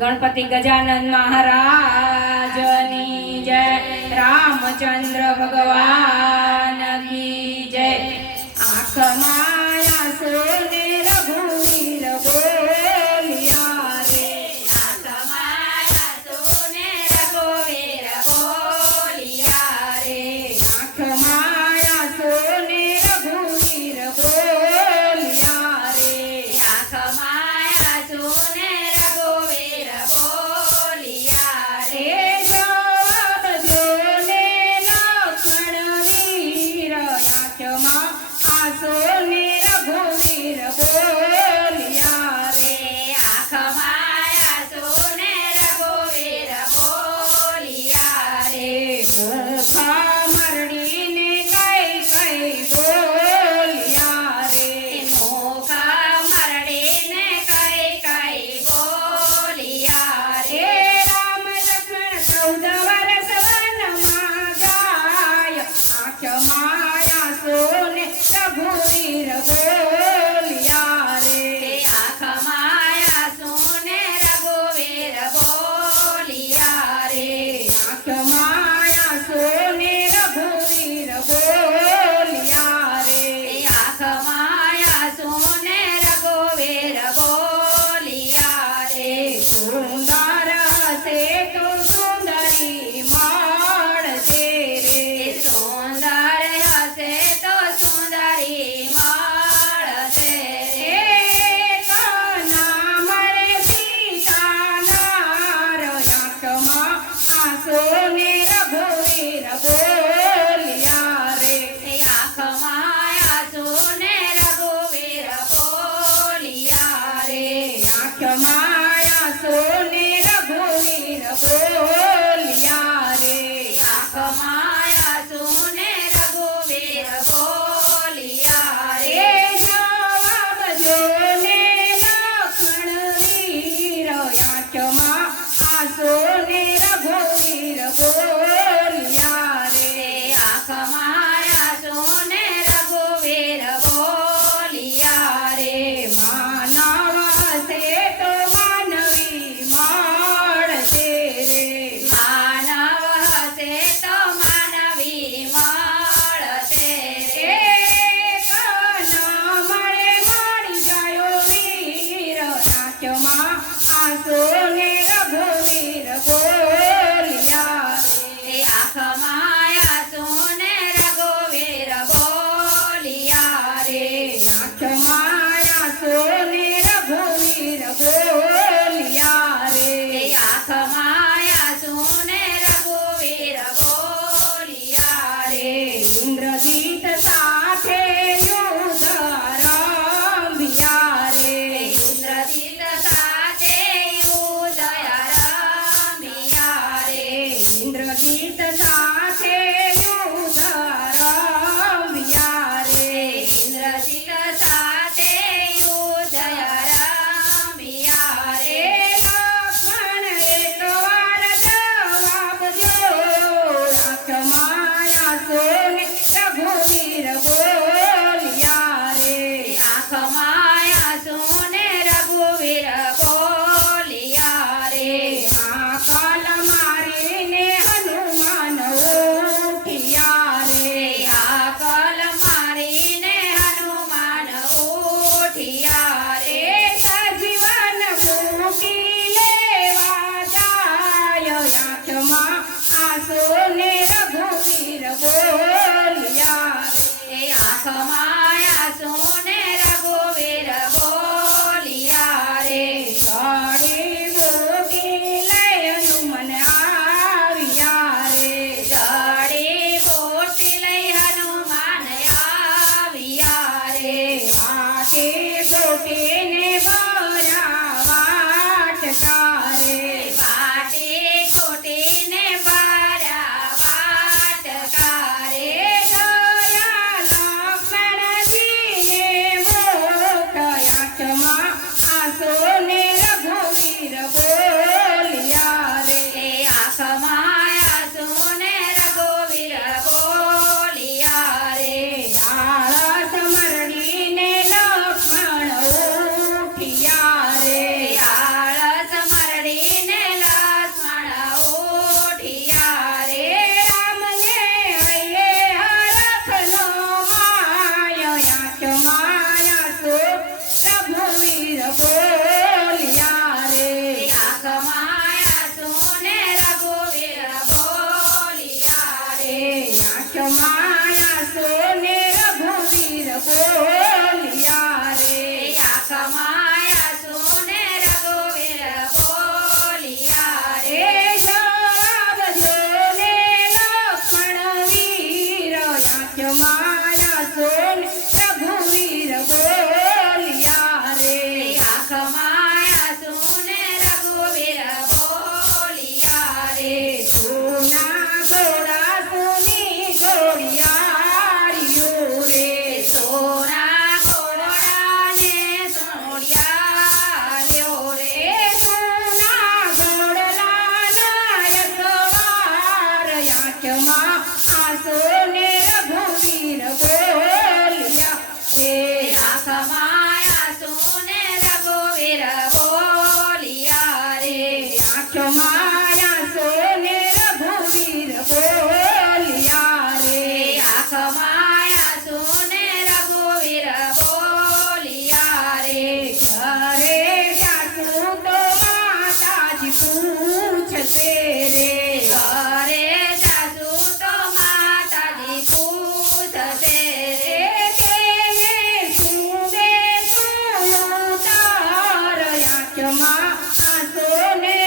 गणपति गजानन महाराजनी जय। रामचंद्र भगवान की जय। आँख माया सोने रघुवीर बोलिया रे। आँख माया सोने रघुवीर बोलिया रे। आँख माया सोने रघुवीर बोलिया रे। आँख माया सोने रघुवीर बोलिया रे। जवाब जोने लक्ष्मण वीर आँख माँ सोने रघुवीर बोलिया रे। आँख माया सोने रघुवीर बोलिया रे। मुखा मरड़ीने कई कई बोलिया रे। मुखा मरड़ीने कई कई बोलिया रे। राम लक्ष्मण 14 वर्ष वनमा गाय। आँख माया सोने रघुवीर बोलिया रे। आँख माया सोने रघुवीर बोलिया रे। आँख माया सोने रघुवीर बोलिया रे। आँख माया सोने रघुवीर बोलिया रे। सुंदर से तो सुंदरी माड़ तेरे। सुंदर हसे तो सुंदरी माड़ तेरे। काना मरे सीता नार। आँख माँ सोने रघुवीर बोलिया रे। आँख माया सोने रघुवीर बोलिया रे। आँख माया सोने रघुवीर बोलिया रे। आँख माया सोने रघुवीर बोलिया रे। जवाब जोने लक्ष्मण वीर आँख माँ सोने रघुवीर बोलिया रे। आँख माया सोने रघुवीर बोलिया रे। मानव से तो मानवी माड़ तेरे। मानव हसे तो मानवी माड़ तेरे। काना मरे मारी जायो वीर आँख माँ सोने रघुवीर बोलिया रे। आँख माया सोने रघुवीर बोलिया रे। आँख माया सोने रघुवीर बोलिया रे। आँख माया सोने रघुवीर बोलिया रे। इंद्रजीत साथे युद्ध आरंभिया रे। इंद्रजीत साथे युद्ध आरंभिया પૂછશે રે ઘરે જાસુ તો માતાજી પૂછશે રે તેને શું દેશું ઉતાર આંખમાં આંસુને